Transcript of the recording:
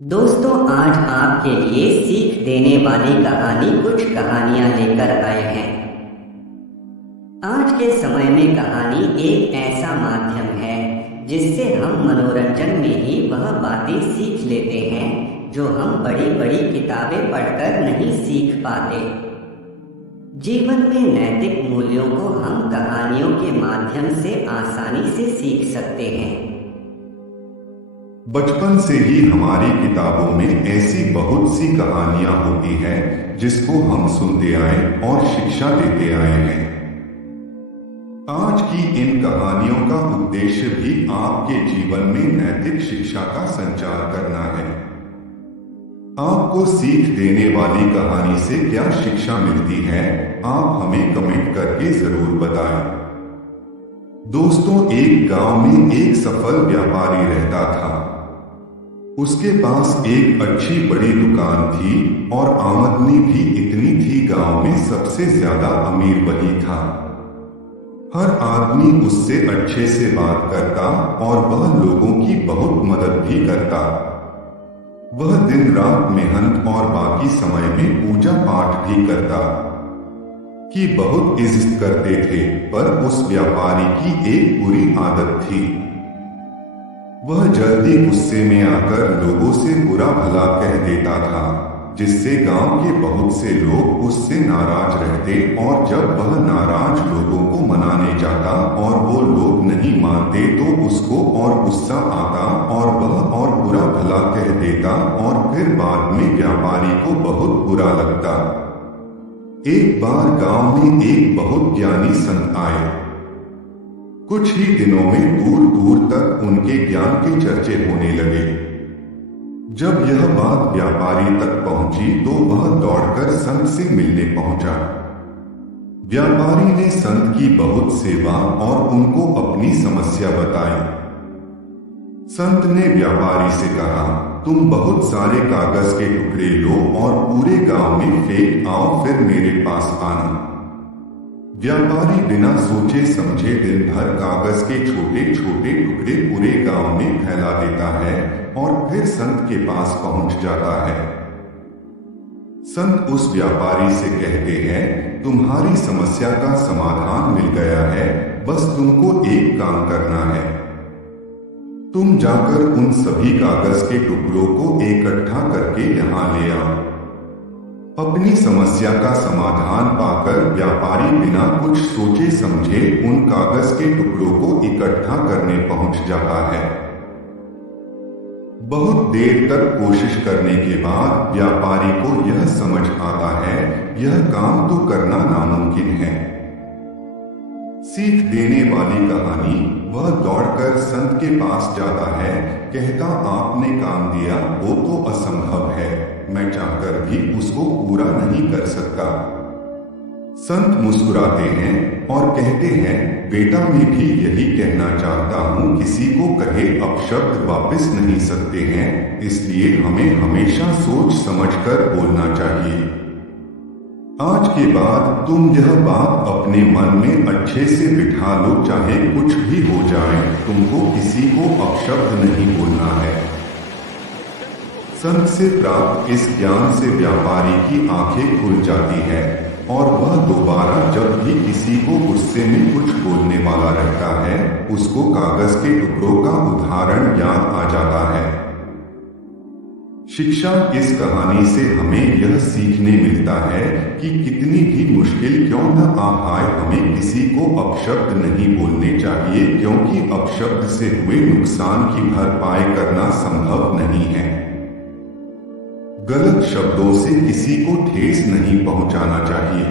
दोस्तों, आज आपके लिए सीख देने वाली कहानी कुछ कहानियां लेकर आए हैं। आज के समय में कहानी एक ऐसा माध्यम है जिससे हम मनोरंजन में ही वह बातें सीख लेते हैं जो हम बड़ी बड़ी किताबें पढ़कर नहीं सीख पाते। जीवन में नैतिक मूल्यों को हम कहानियों के माध्यम से आसानी से सीख सकते हैं। बचपन से ही हमारी किताबों में ऐसी बहुत सी कहानियां होती हैं जिसको हम सुनते आए और शिक्षा देते आए हैं। आज की इन कहानियों का उद्देश्य भी आपके जीवन में नैतिक शिक्षा का संचार करना है। आपको सीख देने वाली कहानी से क्या शिक्षा मिलती है, आप हमें कमेंट करके जरूर बताएं। दोस्तों, एक गांव में एक सफल व्यापारी रहता था। उसके पास एक अच्छी बड़ी दुकान थी और आमदनी भी इतनी थी, गांव में सबसे ज्यादा अमीर वही था। हर आदमी उससे अच्छे से बात करता और वह लोगों की बहुत मदद भी करता। वह दिन रात मेहनत और बाकी समय में पूजा पाठ भी करता कि बहुत इज्जत करते थे। पर उस व्यापारी की एक बुरी आदत थी। वह जल्दी गुस्से में आकर लोगों से बुरा भला कह देता था, जिससे गांव के बहुत से लोग उससे नाराज रहते। और जब वह नाराज लोगों को मनाने जाता और वो लोग नहीं मानते तो उसको और गुस्सा आता और वह और बुरा भला कह देता और फिर बाद में व्यापारी को बहुत बुरा लगता। एक बार गांव में एक बहुत ज्ञानी संत आए। कुछ ही दिनों में दूर दूर तक उनके ज्ञान के चर्चे होने लगे। जब यह बात व्यापारी तक पहुंची तो वह दौड़कर संत से मिलने पहुंचा। व्यापारी ने संत की बहुत सेवा और उनको अपनी समस्या बताई। संत ने व्यापारी से कहा, तुम बहुत सारे कागज के टुकड़े लो और पूरे गांव में फेंक आओ, फिर मेरे पास आना। व्यापारी बिना सोचे समझे दिन भर कागज के छोटे छोटे टुकड़े पूरे गांव में फैला देता है और फिर संत के पास पहुंच जाता है। संत उस व्यापारी से कहते हैं, तुम्हारी समस्या का समाधान मिल गया है, बस तुमको एक काम करना है। तुम जाकर उन सभी कागज के टुकड़ों को इकट्ठा करके यहाँ ले आओ। अपनी समस्या का समाधान पाकर व्यापारी बिना कुछ सोचे समझे उन कागज के टुकड़ों को इकट्ठा करने पहुंच जाता है। बहुत देर तक कोशिश करने के बाद व्यापारी को यह समझ आता है, यह काम तो करना नामुमकिन है। सीख देने वाली कहानी। वह दौड़कर संत के पास जाता है, कहता, आपने काम दिया वो तो असंभव है, मैं चाहकर भी उसको पूरा नहीं कर सकता। संत मुस्कुराते हैं और कहते हैं, बेटा मैं भी यही कहना चाहता हूँ, किसी को कहे अपशब्द वापस नहीं सकते हैं, इसलिए हमें हमेशा सोच समझकर बोलना चाहिए। आज के बाद तुम यह बात अपने मन में अच्छे से बिठा लो, चाहे कुछ भी हो जाए, तुमको किसी को अपशब्द नहीं बोलना है। संत से प्राप्त इस ज्ञान से व्यापारी की आंखें खुल जाती है और वह दोबारा जब भी किसी को गुस्से में कुछ बोलने वाला रहता है, उसको कागज के टुकड़ों का उदाहरण याद आ जाता है। शिक्षा। इस कहानी से हमें यह सीखने मिलता है कि कितनी भी मुश्किल क्यों न आए, हमें किसी को अपशब्द नहीं बोलने चाहिए, क्योंकि अपशब्द से हुए नुकसान की भरपाई करना संभव नहीं है। गलत शब्दों से किसी को ठेस नहीं पहुंचाना चाहिए।